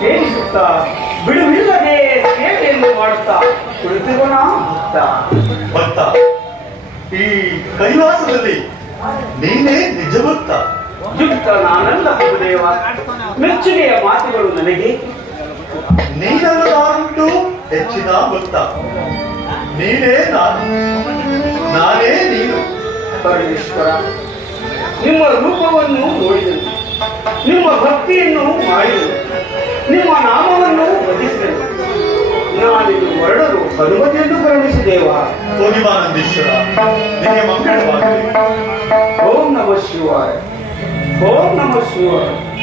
ಸೇವಿಸುತ್ತಾ ಬಿಡುವಿಲ್ಲದೆ ಸೇವೆಯನ್ನು ಮಾಡುತ್ತಾ ಕುಳಿತಿರೋಣ ಭಕ್ತ. ಈ ಕೈಲಾಸದಲ್ಲಿ ನೀನೇ ನಿಜ ಭಕ್ತ. ಯುಕ್ತ ನಾನಲ್ಲ ಪ್ರಭುದೇವ. ಮೆಚ್ಚುಗೆಯ ಮಾತುಗಳು ನನಗೆ. ನೀನಲ್ಲದಾರುಂಟು ಹೆಚ್ಚಿನ ಭಕ್ತ. ನೀನೇ ನಾನು, ನಾನೇ ನೀನು. ಪರಮೇಶ್ವರ, ನಿಮ್ಮ ರೂಪವನ್ನು ನೋಡಿದನು, ನಿಮ್ಮ ಭಕ್ತಿಯನ್ನು ಮಾಡಿದನು, ನಿಮ್ಮ ನಾಮವನ್ನು ಭಜಿಸಿದನು. ನಾನಿದು ಹೊರಡಲು ಅನುಮತಿಯನ್ನು ಕರುಣಿಸಿದೇವ. ಹೋಗಿವಾನಂದೀಶ್ವರ, ನಿನಗೆ ಮಂಗಳವಾಗಲಿ. ಓಂ ನಮಃ ಶಿವಾಯ. ಓಂ ನಮಃ ಶಿವಾಯ.